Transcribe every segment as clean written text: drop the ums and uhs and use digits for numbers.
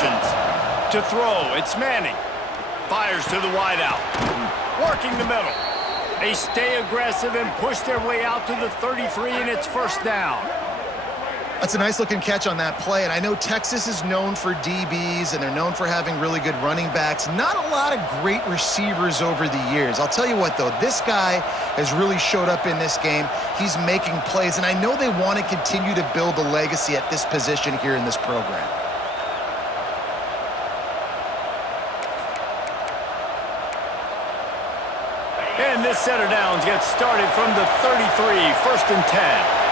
formations. To throw, it's Manning. Fires to the wideout. Working the middle. They stay aggressive and push their way out to the 33, and it's first down. That's a nice-looking catch on that play, and I know Texas is known for DBs, and they're known for having really good running backs. Not a lot of great receivers over the years. I'll tell you what, though, this guy has really showed up in this game. He's making plays, and I know they want to continue to build a legacy at this position here in this program. And this set of downs gets started from the 33, first and 10.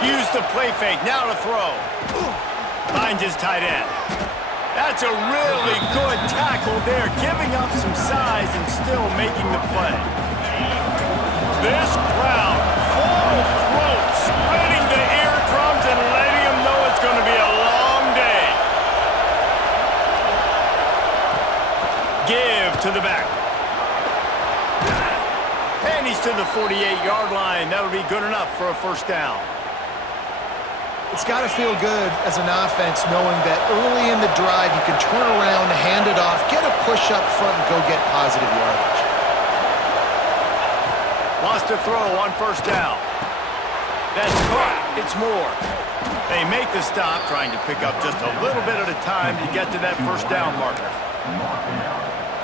Use the play fake, now to throw. Finds his tight end. That's a really good tackle there, giving up some size and still making the play. This crowd, full throat, spreading the eardrums and letting them know it's going to be a long day. Give to the back. And he's to the 48-yard line. That'll be good enough for a first down. It's got to feel good as an offense knowing that early in the drive you can turn around, hand it off, get a push up front, and go get positive yardage. Wants to throw on first down. That's caught. It's Moore. They make the stop, trying to pick up just a little bit at a time to get to that first down marker.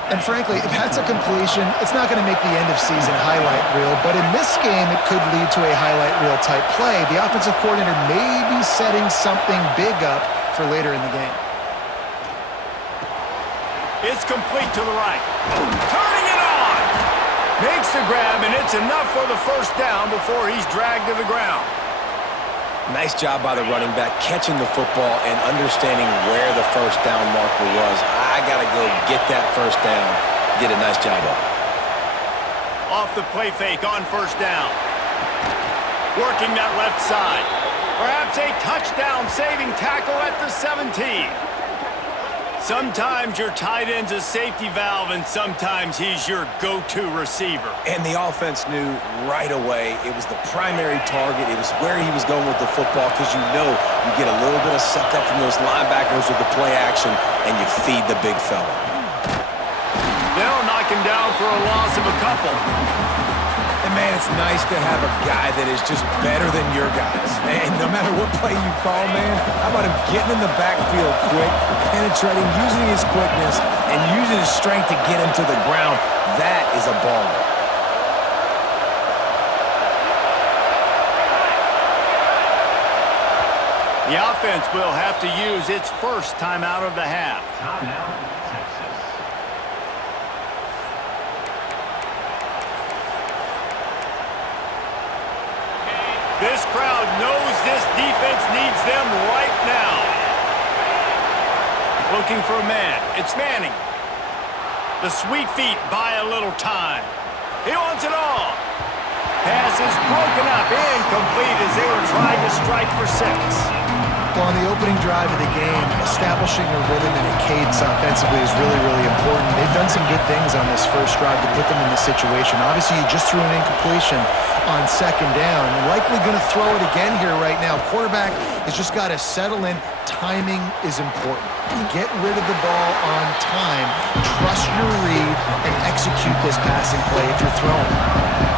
And frankly, if that's a completion, it's not going to make the end-of-season highlight reel, but in this game, it could lead to a highlight reel type play. The offensive coordinator may be setting something big up for later in the game. It's complete to the right. Turning it on! Makes the grab, and it's enough for the first down before he's dragged to the ground. Nice job by the running back, catching the football and understanding where the first down marker was. I got to go get that first down. Did a nice job of it. Off the play fake on first down. Working that left side. Perhaps a touchdown-saving tackle at the 17. Sometimes your tight end's a safety valve, and sometimes he's your go-to receiver. And the offense knew right away it was the primary target. It was where he was going with the football, because you know you get a little bit of suck up from those linebackers with the play action, and you feed the big fella. They'll knock him down for a loss of a couple. And, man, it's nice to have a guy that is just better than your guys. And no matter what play you call, man, how about him getting in the backfield quick, penetrating, using his quickness, and using his strength to get him to the ground? That is a baller. The offense will have to use its first timeout of the half. This crowd knows this defense needs them right now. Looking for a man. It's Manning. The sweet feet buy a little time. He wants it all. Pass is broken up, incomplete as they were trying to strike for 6. Well, on the opening drive of the game, establishing a rhythm and a cadence offensively is really, really important. They've done some good things on this first drive to put them in this situation. Obviously, you just threw an incompletion on second down. Likely going to throw it again here right now. Quarterback has just got to settle in. Timing is important. Get rid of the ball on time. Trust your read and execute this passing play if you're throwing.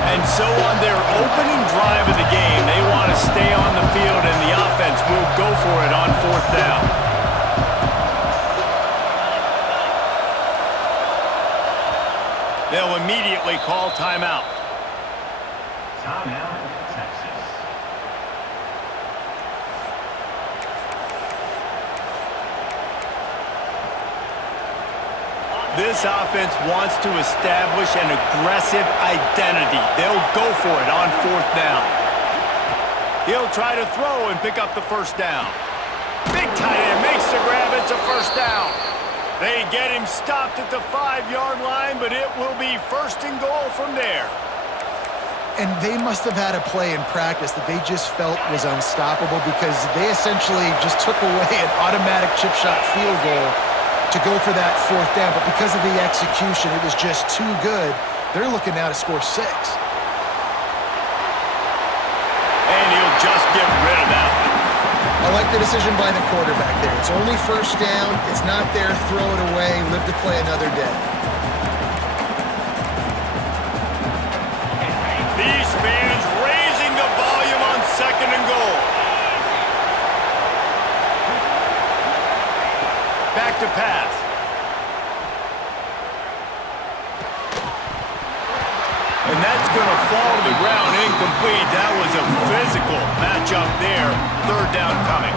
And so on their opening drive of the game, they want to stay on the field, and the offense will go for it on fourth down. They'll immediately call timeout. Timeout, Texas. This offense wants to establish an aggressive identity. They'll go for it on fourth down. He'll try to throw and pick up the first down. Big tight end makes the grab. It's a first down. They get him stopped at the 5-yard line, but it will be first and goal from there. And they must have had a play in practice that they just felt was unstoppable, because they essentially just took away an automatic chip shot field goal to go for that fourth down. But because of the execution, it was just too good. They're looking now to score 6. And he'll just get rid of that one. Oh, I like the decision by the quarterback there. It's only first down. It's not there. Throw it away. Live to play another day. These fans raising the volume on 2nd and goal. Back to pass. And that's going to fall to the ground incomplete. That was a physical matchup there. 3rd down coming.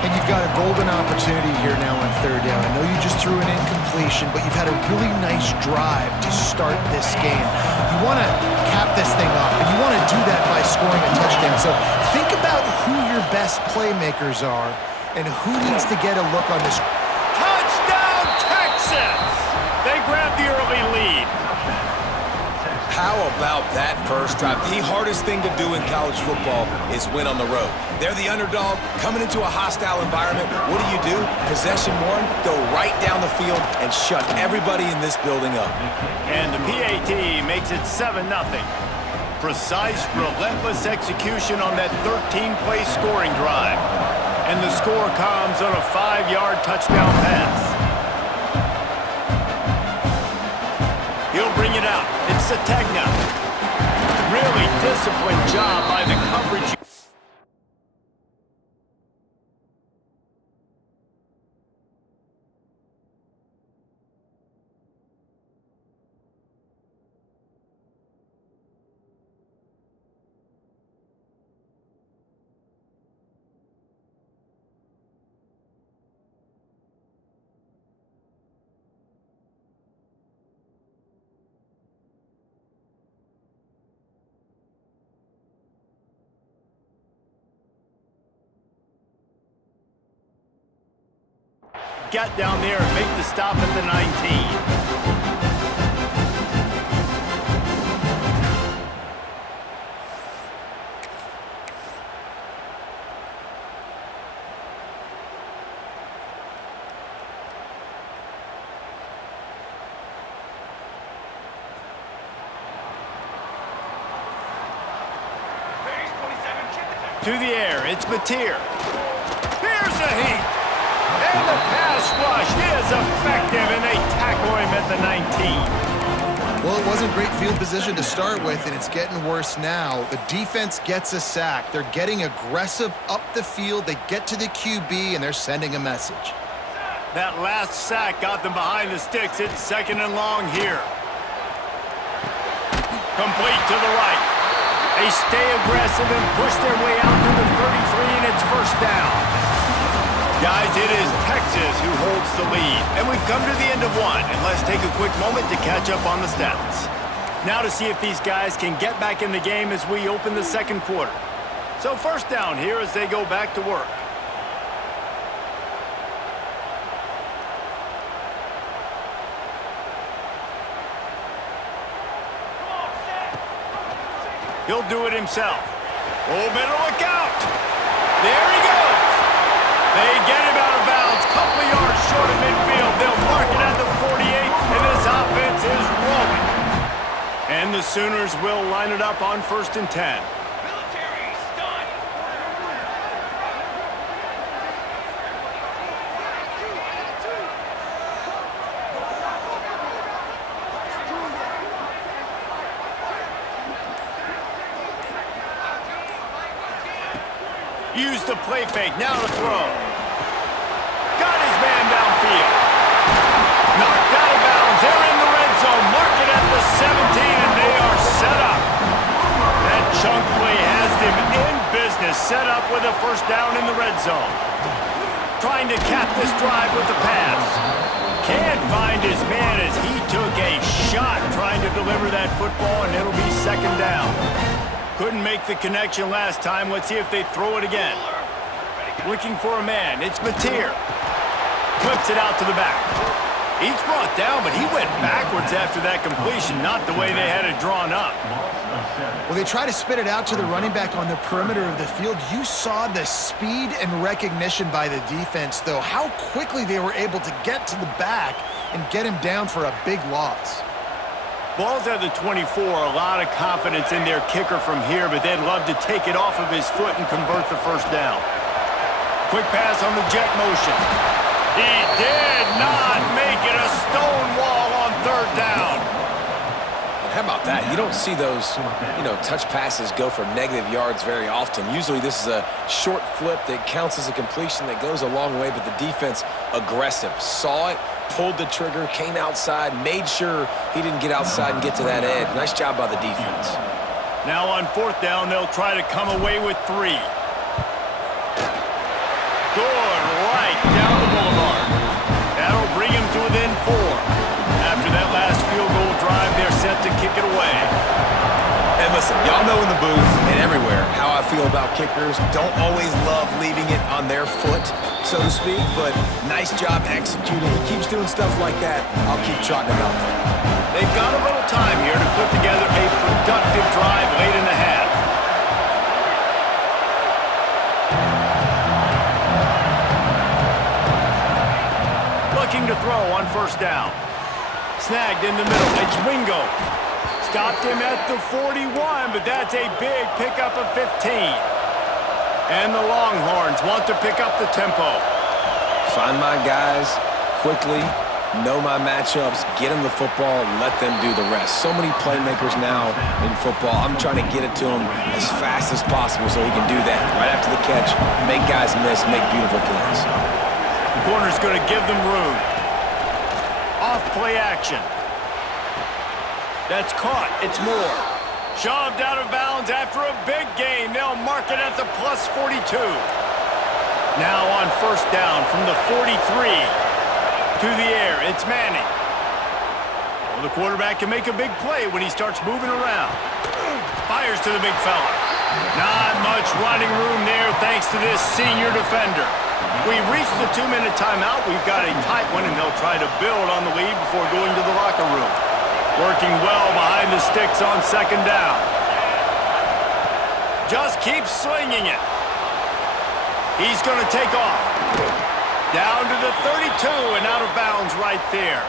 And you've got a golden opportunity here now on 3rd down. I know you just threw an incompletion, but you've had a really nice drive to start this game. You want to cap this thing off, and you want to do that by scoring a touchdown. So think about who your best playmakers are and who needs to get a look on this. Touchdown, Texas! They grab the early lead. How about that first drive? The hardest thing to do in college football is win on the road. They're the underdog, coming into a hostile environment. What do? Possession one, go right down the field and shut everybody in this building up. And the PAT makes it 7-0. Precise, relentless execution on that 13-play scoring drive. And the score comes on a 5-yard touchdown pass. He'll bring it out. It's Sategna. Really disciplined job by the coverage. Get down there and make the stop at the 19. To the air, it's Mateer. Here's the heat. And the pass rush is effective, and they tackle him at the 19. Well, it wasn't great field position to start with, and it's getting worse now. The defense gets a sack. They're getting aggressive up the field. They get to the QB, and they're sending a message. That last sack got them behind the sticks. It's 2nd and long here. Complete to the right. They stay aggressive and push their way out to the 33, and it's 1st down. Guys, it is Texas who holds the lead, and we've come to the end of one, and let's take a quick moment to catch up on the stats. Now to see if these guys can get back in the game as we open the 2nd quarter. So 1st down here as they go back to work. He'll do it himself. Oh, better look out. There he goes. They get him out of bounds, couple of yards short of midfield. They'll mark it at the 48, and this offense is rolling. And the Sooners will line it up on 1st and 10. Use the play fake, now to throw. Got his man downfield. Knocked out of bounds, they're in the red zone. Mark it at the 17, and they are set up. That chunk play has them in business, set up with a 1st down in the red zone. Trying to cap this drive with the pass. Can't find his man as he took a shot trying to deliver that football, and it'll be 2nd down. Couldn't make the connection last time. Let's see if they throw it again. Looking for a man. It's Mateer. Clips it out to the back. He's brought down, but he went backwards after that completion, not the way they had it drawn up. Well, they try to spit it out to the running back on the perimeter of the field. You saw the speed and recognition by the defense, though, how quickly they were able to get to the back and get him down for a big loss. Ball's at the 24, a lot of confidence in their kicker from here, but they'd love to take it off of his foot and convert the 1st down. Quick pass on the jet motion. He did not make it a stone wall on third down. How about that? You don't see those, touch passes go for negative yards very often. Usually this is a short flip that counts as a completion that goes a long way, but the defense aggressive. Saw it, pulled the trigger, came outside, made sure he didn't get outside and get to that edge. Nice job by the defense. Now on fourth down, they'll try to come away with 3. Good right down the boulevard. That'll bring him to within 4. After that last field goal drive, they're set to kick it away. And listen, y'all know in the booth and everywhere how I feel about kickers. Don't always love leaving it on their foot, so to speak, but nice job executing. He keeps doing stuff like that. I'll keep trotting him out there. They've got a little time here to put together a productive drive late in the half. Looking to throw on first down. Snagged in the middle. It's Wingo. Stopped him at the 41, but that's a big pickup of 15. And the Longhorns want to pick up the tempo. Find my guys quickly, know my matchups, get them the football, let them do the rest. So many playmakers now in football. I'm trying to get it to him as fast as possible so he can do that. Right after the catch, make guys miss, make beautiful plays. The corner's going to give them room. Off play action. That's caught. It's Moore. Shoved out of bounds after a big gain. They'll mark it at the plus 42. Now on first down from the 43 to the air. It's Manning. Well, the quarterback can make a big play when he starts moving around. Fires to the big fella. Not much running room there thanks to this senior defender. We've reached the 2-minute timeout. We've got a tight one, and they'll try to build on the lead before going to the locker room. Working well behind the sticks on second down. Just keep slinging it. He's going to take off. Down to the 32 and out of bounds right there.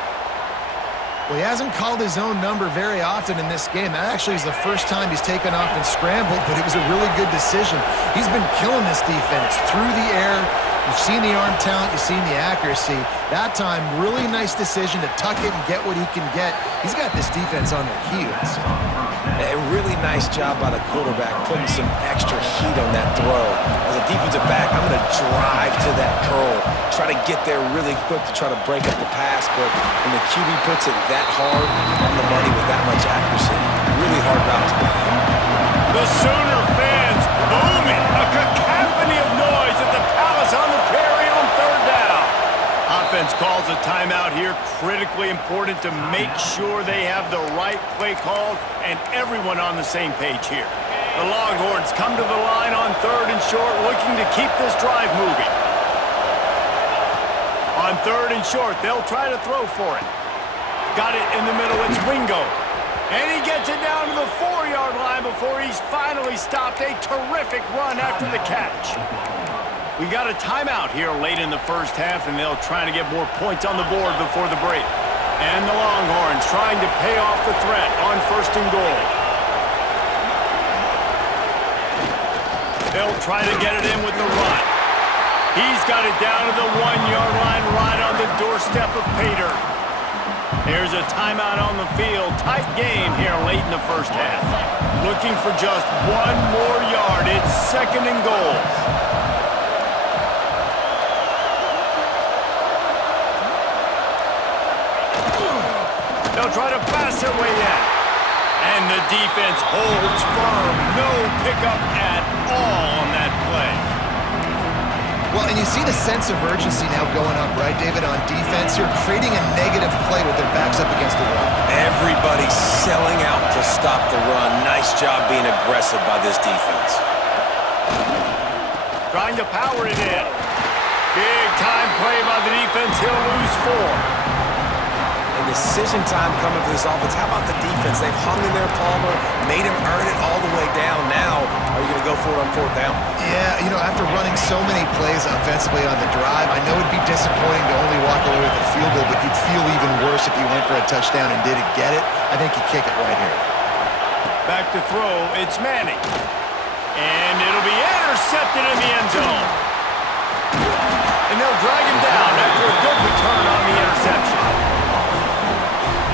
Well, he hasn't called his own number very often in this game. That actually is the first time he's taken off and scrambled, but it was a really good decision. He's been killing this defense through the air. You've seen the arm talent, you've seen the accuracy. That time, really nice decision to tuck it and get what he can get. He's got this defense on their heels. A really nice job by the quarterback, putting some extra heat on that throw. As a defensive back, I'm going to drive to that curl, try to get there really quick to try to break up the pass, but when the QB puts it that hard on the money with that much accuracy, really hard route to defend. The Sooner fans booming, a cacophony of noise at the Palace on the Prairie on third down. Offense calls a timeout here. Critically important to make sure they have the right play called and everyone on the same page here. The Longhorns come to the line on third and short, looking to keep this drive moving. On third and short, they'll try to throw for it. Got it in the middle, it's Wingo. And he gets it down to the 4-yard line before he's finally stopped. A terrific run after the catch. We got a timeout here late in the first half, and they'll try to get more points on the board before the break. And the Longhorns trying to pay off the threat on first and goal. They'll try to get it in with the run. He's got it down to the 1-yard line right on the doorstep of Pater. There's a timeout on the field. Tight game here late in the first half. Looking for just one more yard. It's second and goal. They'll try to pass their way in. And the defense holds firm. No pickup at all on that play. Well, and you see the sense of urgency now going up, right, David, on defense here, creating a negative play with their backs up against the wall. Everybody selling out to stop the run. Nice job being aggressive by this defense. Trying to power it in. Big time play by the defense. He'll lose 4. And decision time coming for this offense. How about the defense? They've hung in there, Palmer, made him earn it all the way down. Now, are you going to go for it on fourth down? Yeah, after running so many plays offensively on the drive, I know it'd be disappointing to only walk away with a field goal, but you'd feel even worse if you went for a touchdown and didn't get it. I think you kick it right here. Back to throw, it's Manning. And it'll be intercepted in the end zone. And they'll drag him down after a good return on the interception.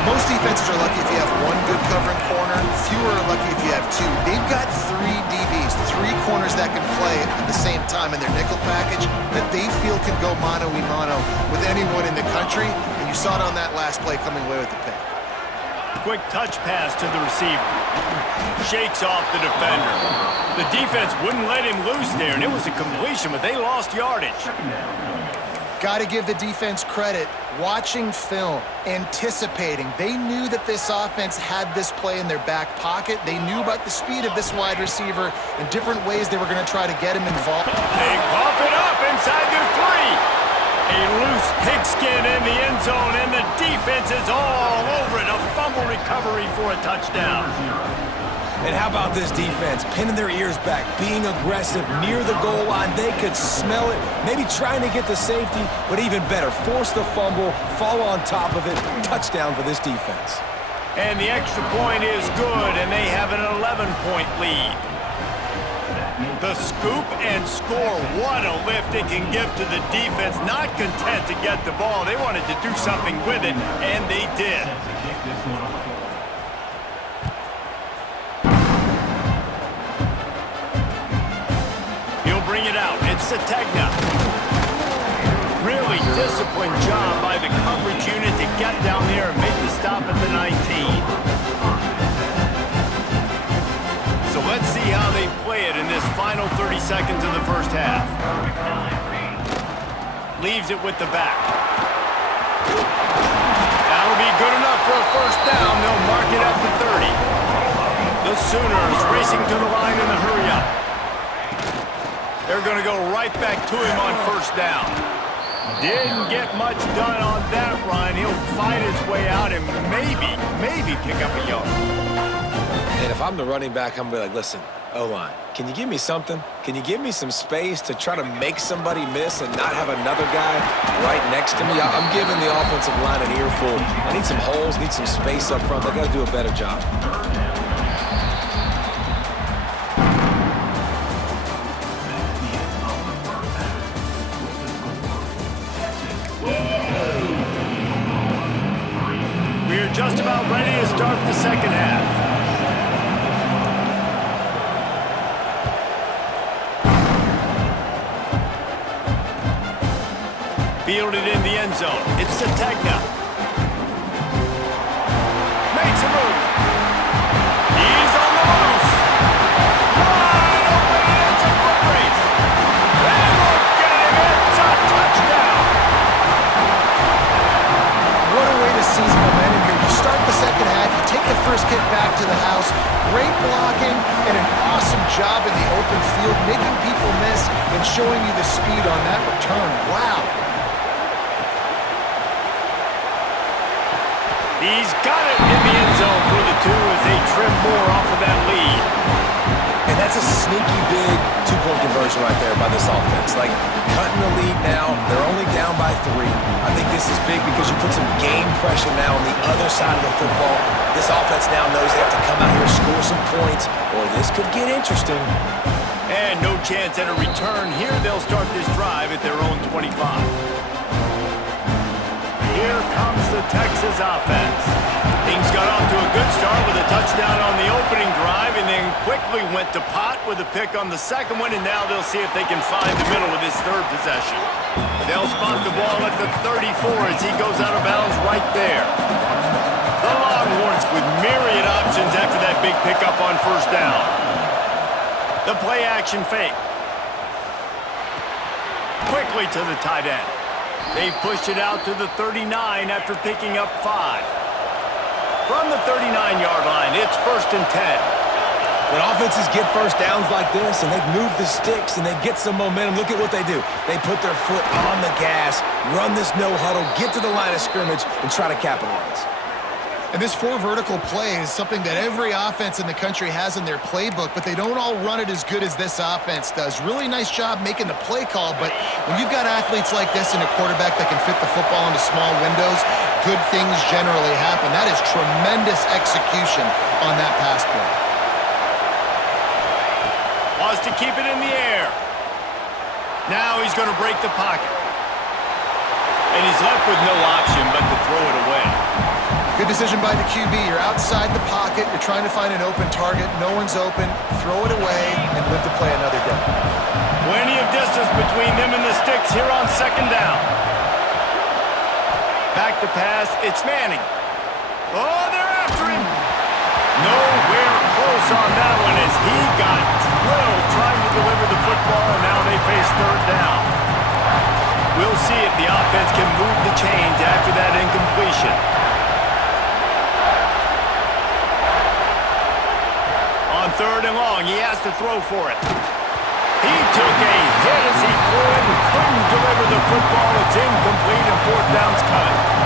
Most defenses are lucky if you have one good covering corner. Fewer are lucky if you have two. They've got three DBs, three corners that can play at the same time in their nickel package that they feel can go mano-a-mano with anyone in the country. And you saw it on that last play coming away with the pick. Quick touch pass to the receiver. Shakes off the defender. The defense wouldn't let him loose there, and it was a completion, but they lost yardage. Got to give the defense credit. Watching film, anticipating. They knew that this offense had this play in their back pocket. They knew about the speed of this wide receiver and different ways they were going to try to get him involved. They cough it up inside their 3. A loose pigskin in the end zone, and the defense is all over it. A fumble recovery for a touchdown. And how about this defense? Pinning their ears back, being aggressive near the goal line. They could smell it, maybe trying to get the safety, but even better, force the fumble, fall on top of it. Touchdown for this defense. And the extra point is good, and they have an 11-point lead. The scoop and score, what a lift it can give to the defense. Not content to get the ball, they wanted to do something with it, and they did. He'll bring it out. It's Sategna. Really disciplined job by the coverage unit to get down there and make the stop at the 19. So let's see how they play it in this final 30 seconds of the first half. Leaves it with the back. That'll be good enough for a first down. They'll mark it at the 30. The Sooners racing to the line in the hurry-up. They're going to go right back to him on first down. Didn't get much done on that run. He'll fight his way out and maybe pick up a yard. And if I'm the running back, I'm going to be like, listen, O-line, can you give me something? Can you give me some space to try to make somebody miss and not have another guy right next to me? I'm giving the offensive line an earful. I need some holes, need some space up front. They got to do a better job. We're just about ready to start the second half. Fielded in the end zone. It's Sategna. Makes a move. He's on the loose. Wide open. It's a foot race. And look at him. It's a touchdown. What a way to seize momentum here. You start the second half, you take the first kick back to the house. Great blocking and an awesome job in the open field, making people miss and showing you the speed on that return. Wow. He's got it in the end zone for the 2 as they trim more off of that lead. And that's a sneaky big two-point conversion right there by this offense. Like, cutting the lead now. They're only down by 3. I think this is big because you put some game pressure now on the other side of the football. This offense now knows they have to come out here and score some points, or this could get interesting. And no chance at a return here. They'll start this drive at their own 25. Here comes the Texas offense. Things got off to a good start with a touchdown on the opening drive and then quickly went to pot with a pick on the second one, and now they'll see if they can find the middle with this third possession. They'll spot the ball at the 34 as he goes out of bounds right there. The Longhorns with myriad options after that big pickup on first down. The play action fake. Quickly to the tight end. They've pushed it out to the 39 after picking up 5. From the 39-yard line, it's 1st and 10. When offenses get first downs like this and they move the sticks and they get some momentum, look at what they do. They put their foot on the gas, run this no huddle, get to the line of scrimmage, and try to capitalize. And this 4 vertical play is something that every offense in the country has in their playbook, but they don't all run it as good as this offense does. Really nice job making the play call, but when you've got athletes like this and a quarterback that can fit the football into small windows, good things generally happen. That is tremendous execution on that pass play. Wants to keep it in the air. Now he's going to break the pocket. And he's left with no option but to throw it away. Good decision by the QB. You're outside the pocket. You're trying to find an open target. No one's open. Throw it away and live to play another day. Plenty of distance between them and the sticks here on second down. Back to pass. It's Manning. Oh, they're after him. Nowhere close on that one as he got drilled trying to deliver the football, and now they face third down. We'll see if the offense can move the chains after that incompletion. On third and long, he has to throw for it. He took a hit as he threw it and couldn't deliver the football. It's incomplete and fourth down's coming.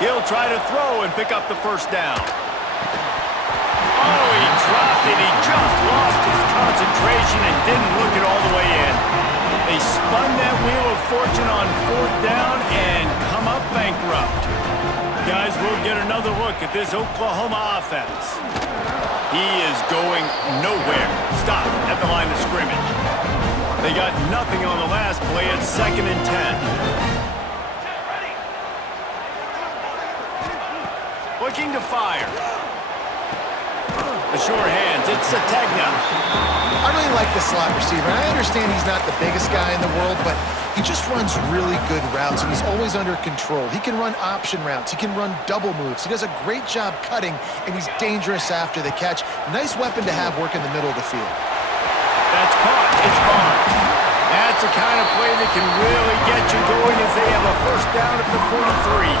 He'll try to throw and pick up the first down. Oh, he dropped it. He just lost his concentration and didn't look it all the way in. They spun that wheel of fortune on fourth down and come up bankrupt. Guys, we'll get another look at this Oklahoma offense. He is going nowhere. Stop at the line of scrimmage. They got nothing on the last play. It's 2nd and 10. Looking to fire. The sure hands, it's Sategna. I really like the slot receiver. I understand he's not the biggest guy in the world, but he just runs really good routes, and he's always under control. He can run option routes. He can run double moves. He does a great job cutting, and he's dangerous after the catch. Nice weapon to have work in the middle of the field. That's caught. It's Barnes. That's the kind of play that can really get you going as they have a first down at the 43.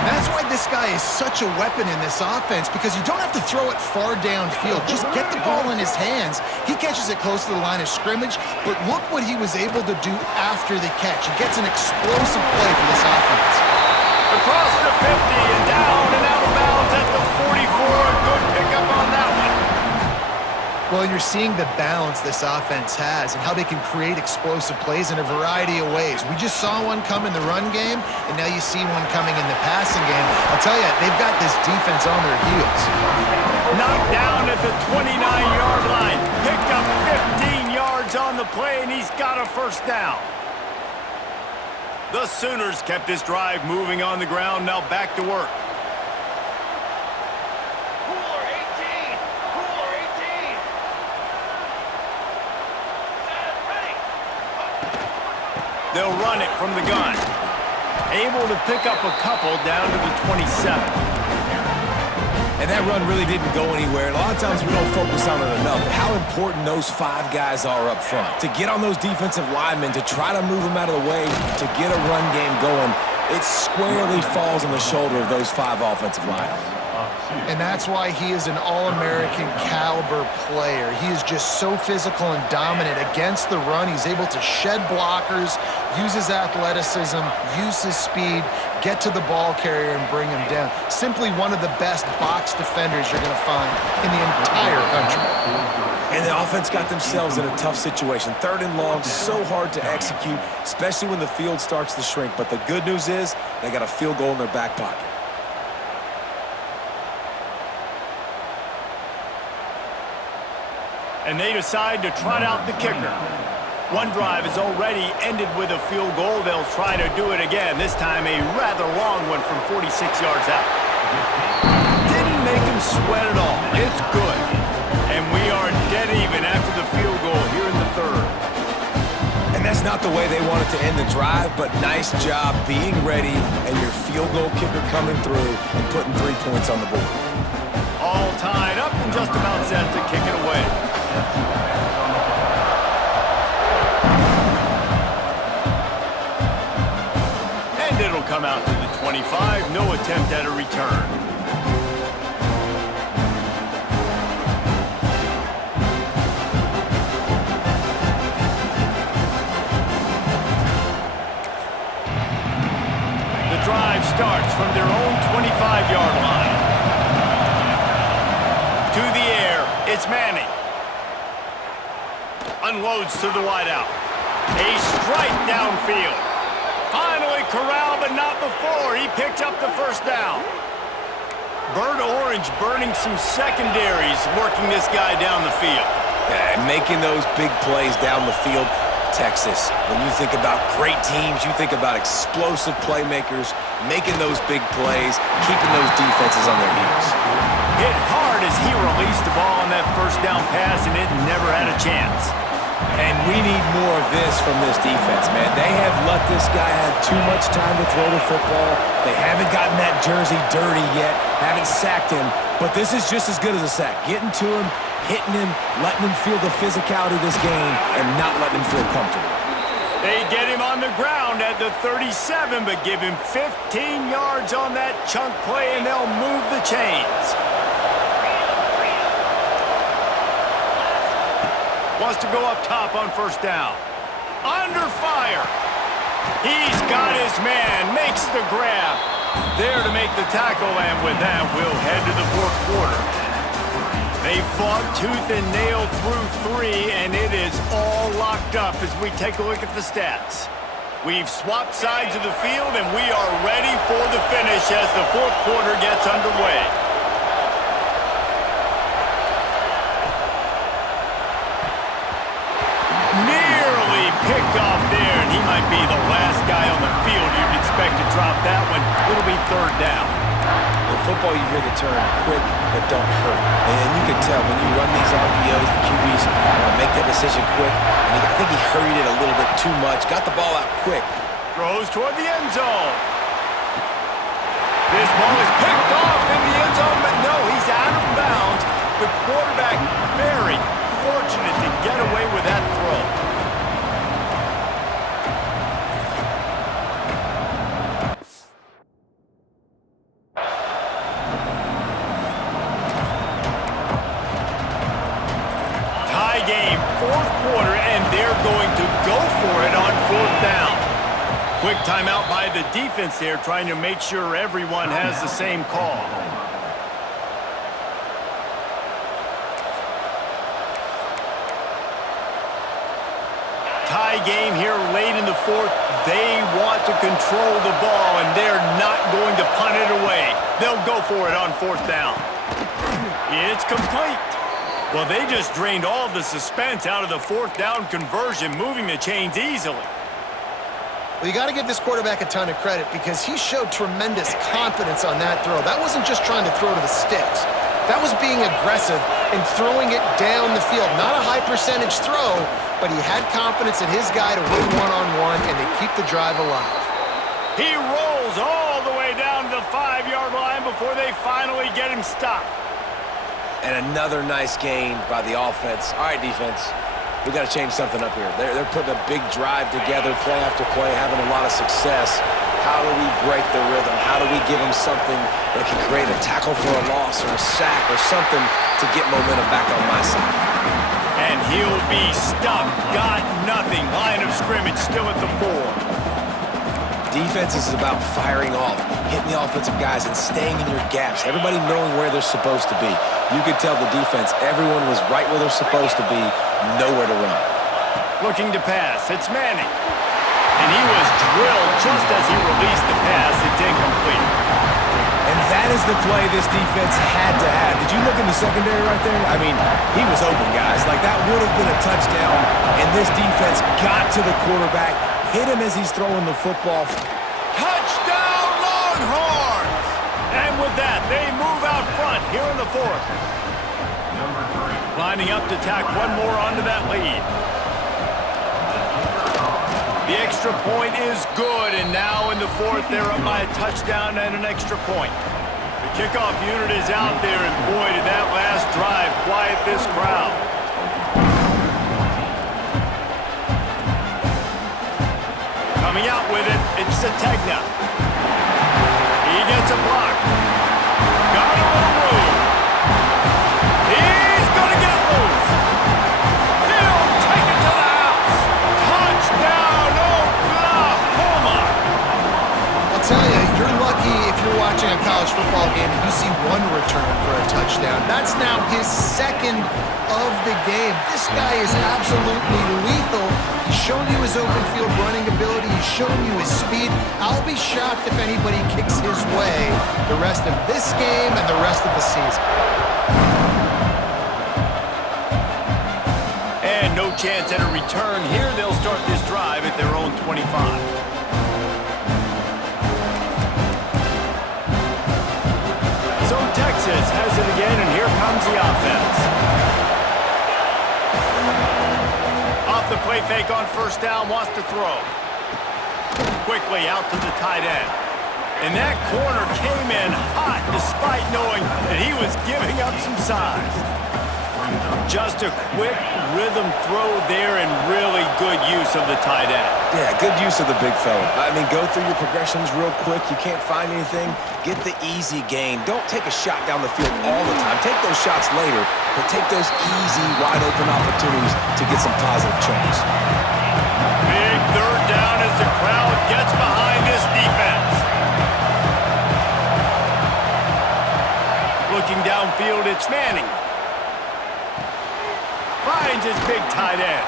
And that's why this guy is such a weapon in this offense, because you don't have to throw it far downfield. Just get the ball in his hands. He catches it close to the line of scrimmage, but look what he was able to do after the catch. He gets an explosive play for this offense. Across the 50 and down and out of bounds at the 44. Good pickup on that one. Well, you're seeing the balance this offense has and how they can create explosive plays in a variety of ways. We just saw one come in the run game, and now you see one coming in the passing game. I'll tell you, they've got this defense on their heels. Knocked down at the 29-yard line. Picked up 15 yards on the play, and he's got a first down. The Sooners kept this drive moving on the ground. Now back to work. They'll run it from the gun. Able to pick up a couple down to the 27. And that run really didn't go anywhere. A lot of times we don't focus on it enough. How important those 5 guys are up front. To get on those defensive linemen, to try to move them out of the way, to get a run game going, it squarely falls on the shoulder of those 5 offensive linemen. And that's why he is an All-American caliber player. He is just so physical and dominant against the run. He's able to shed blockers, use his athleticism, use his speed, get to the ball carrier and bring him down. Simply one of the best box defenders you're going to find in the entire country. And the offense got themselves in a tough situation. 3rd and long, so hard to execute, especially when the field starts to shrink. But the good news is they got a field goal in their back pocket. And they decide to trot out the kicker. One drive is already ended with a field goal. They'll try to do it again, this time a rather long one from 46 yards out. Didn't make him sweat at all. It's good. And we are dead even after the field goal here in the 3rd. And that's not the way they wanted to end the drive, but nice job being ready and your field goal kicker coming through and putting 3 points on the board. All tied up and just about set to kick it away. And it'll come out to the 25. No attempt at a return. The drive starts from their own 25-yard line. To the air, it's Manning. Unloads to the wideout. A strike downfield. Finally corralled, but not before. He picked up the first down. Bird Orange burning some secondaries, working this guy down the field. Yeah, making those big plays down the field. Texas, when you think about great teams, you think about explosive playmakers, making those big plays, keeping those defenses on their heels. Hit hard as he released the ball on that first down pass, and it never had a chance. And we need more of this from this defense, man. They have let this guy have too much time to throw the football. They haven't gotten that jersey dirty yet, haven't sacked him, but this is just as good as a sack. Getting to him, hitting him, letting him feel the physicality of this game, and not letting him feel comfortable. They get him on the ground at the 37, but give him 15 yards on that chunk play, and they'll move the chains. Wants to go up top on first down. Under fire. He's got his man, makes the grab. There to make the tackle, and with that, we'll head to the fourth quarter. They fought tooth and nail through 3, and it is all locked up as we take a look at the stats. We've swapped sides of the field, and we are ready for the finish as the fourth quarter gets underway. Nearly picked off there, and he might be the last guy on the field you'd expect to drop that one. It'll be third down. In football, you hear the term quick but don't hurt. And you can tell when you run these RPOs, the QBs want to make that decision quick. And I think he hurried it a little bit too much. Got the ball out quick. Throws toward the end zone. This ball is picked off in the end zone, but no, he's out of bounds. The quarterback very fortunate to get away with that throw. Tie game, fourth quarter, and they're going to go for it on fourth down. Quick timeout by the defense there, trying to make sure everyone has the same call. Tie game here late in the fourth. They want to control the ball, and they're not going to punt it away. They'll go for it on fourth down. It's complete. Well, they just drained all of the suspense out of the fourth down conversion, moving the chains easily. Well, you got to give this quarterback a ton of credit because he showed tremendous confidence on that throw. That wasn't just trying to throw to the sticks. That was being aggressive and throwing it down the field. Not a high percentage throw, but he had confidence in his guy to win one-on-one and to keep the drive alive. He rolls all the way down to the 5-yard line before they finally get him stopped. And another nice gain by the offense. All right, defense, we got to change something up here. They're putting a big drive together, play after play, having a lot of success. How do we break the rhythm? How do we give them something that can create a tackle for a loss or a sack or something to get momentum back on my side? And he'll be stuffed. Got nothing. Line of scrimmage still at the 4. Defense is about firing off, hitting the offensive guys, and staying in your gaps. Everybody knowing where they're supposed to be. You could tell the defense, everyone was right where they're supposed to be, nowhere to run. Looking to pass. It's Manning. And he was drilled just as he released the pass. It's incomplete. And that is the play this defense had to have. Did you look in the secondary right there? I mean, he was open, guys. Like, that would have been a touchdown, and this defense got to the quarterback, hit him as he's throwing the football. Touchdown, Longhorns! And with that, they move out front here in the fourth. Lining up to tack one more onto that lead. The extra point is good, and now in the fourth, they're up by a touchdown and an extra point. The kickoff unit is out there, and boy, did that last drive quiet this crowd. Coming out with it, it's Sategna. He gets a block. Got a little room. He's going to get loose. He'll take it to the house. Touchdown, Oklahoma. I'll tell you, you're lucky if you're watching a college football game and you see one return for a touchdown. That's now his second of the game. This guy is absolutely lethal. He's shown you his his open field running ability. He's shown you his speed. I'll be shocked if anybody kicks his way the rest of this game and the rest of the season. And no chance at a return here. They'll start this drive at their own 25. So Texas has it again, and here comes the offense. Off the play fake on first down, wants to throw. Quickly out to the tight end. And that corner came in hot despite knowing that he was giving up some size. Just a quick rhythm throw there and really good use of the tight end. Yeah, good use of the big fella. I mean, go through your progressions real quick. You can't find anything. Get the easy gain. Don't take a shot down the field all the time. Take those shots later, but take those easy, wide-open opportunities to get some positive chunks. Big third down as the crowd gets behind this defense. Looking downfield, it's Manning. Finds his big tight end.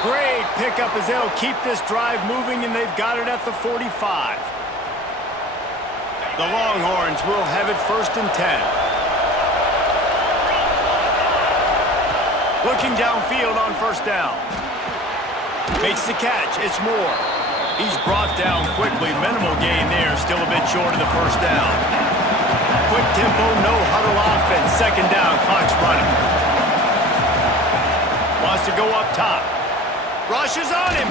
Great pickup as they'll keep this drive moving, and they've got it at the 45. The Longhorns will have it 1st and 10. Looking downfield on first down. Makes the catch. It's Moore. He's brought down quickly. Minimal gain there. Still a bit short of the first down. Quick tempo, no huddle offense. 2nd down. Clock's running. Wants to go up top. Rushes on him.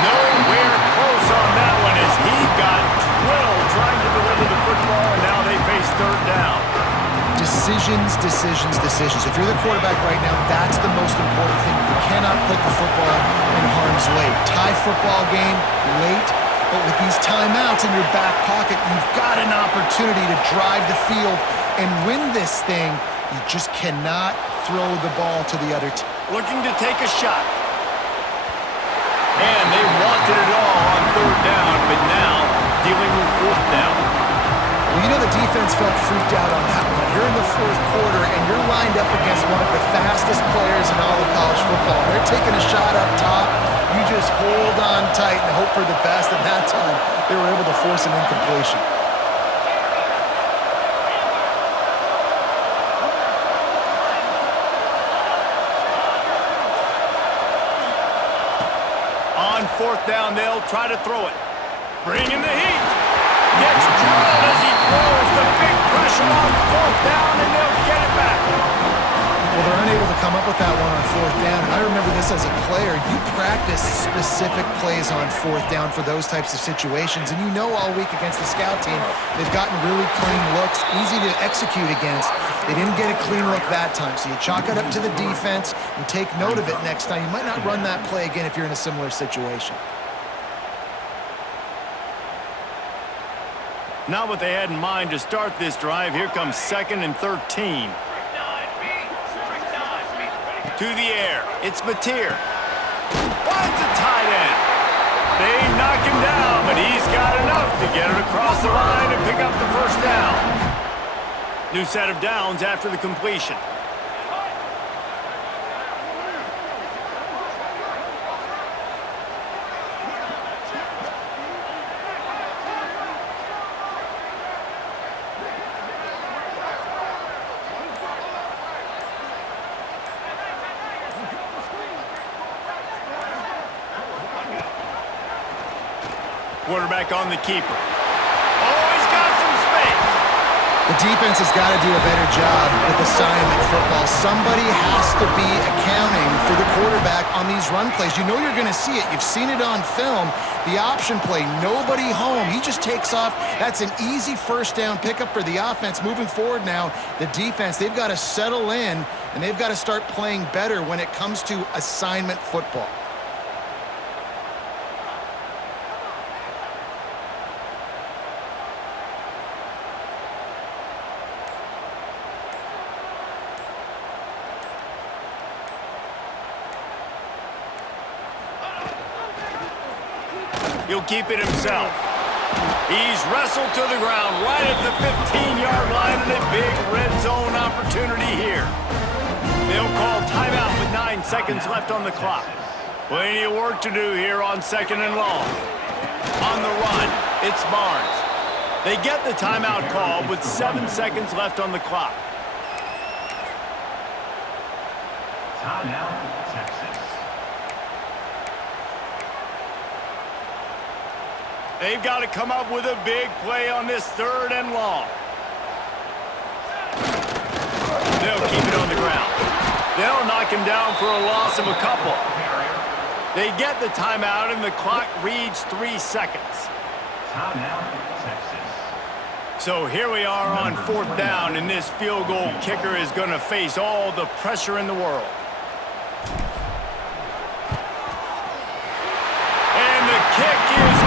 Nowhere close on that one as he got drilled trying to deliver the football, and now they face 3rd down. Decisions, decisions, decisions. If you're the quarterback right now, that's the most important thing. You cannot put the football in harm's way. Tie football game late, but with these timeouts in your back pocket, you've got an opportunity to drive the field and win this thing. You just cannot throw the ball to the other team. Looking to take a shot. And they wanted it all on 3rd down, but now dealing with 4th down. Well, you know the defense felt freaked out on that one. You're in the 4th quarter, and you're lined up against one of the fastest players in all of college football. They're taking a shot up top. You just hold on tight and hope for the best. And that time, they were able to force an incompletion. On 4th down, they'll try to throw it. Bringing the heat. Gets drilled as he throws. The big pressure on 4th down, and they'll get it back. Well, they're unable to come up with that one on 4th down, and I remember this as a player. You practice specific plays on 4th down for those types of situations, and you know all week against the scout team, they've gotten really clean looks, easy to execute against. They didn't get a clean look that time, so you chalk it up to the defense and take note of it next time. You might not run that play again if you're in a similar situation. Not what they had in mind to start this drive. Here comes 2nd and 13. To the air. It's Mateer. Finds the tight end. They knock him down, but he's got enough to get it across the line and pick up the 1st down. New set of downs after the completion. Quarterback on the keeper. Oh, he's got some space. The defense has got to do a better job with assignment football. Somebody has to be accounting for the quarterback on these run plays. You know you're going to see it. You've seen it on film. The option play, nobody home. He just takes off. That's an easy 1st down pickup for the offense. Moving forward now, the defense, they've got to settle in, and they've got to start playing better when it comes to assignment football. He'll keep it himself. He's wrestled to the ground right at the 15-yard line, and a big red zone opportunity here. They'll call timeout with 9 seconds left on the clock. Plenty of work to do here on 2nd and long. On the run, it's Barnes. They get the timeout call with 7 seconds left on the clock. Timeout, Texas. They've got to come up with a big play on this 3rd and long. They'll keep it on the ground. They'll knock him down for a loss of a couple. They get the timeout, and the clock reads 3 seconds. Timeout, Texas. So here we are on 4th down, and this field goal kicker is going to face all the pressure in the world. And the kick is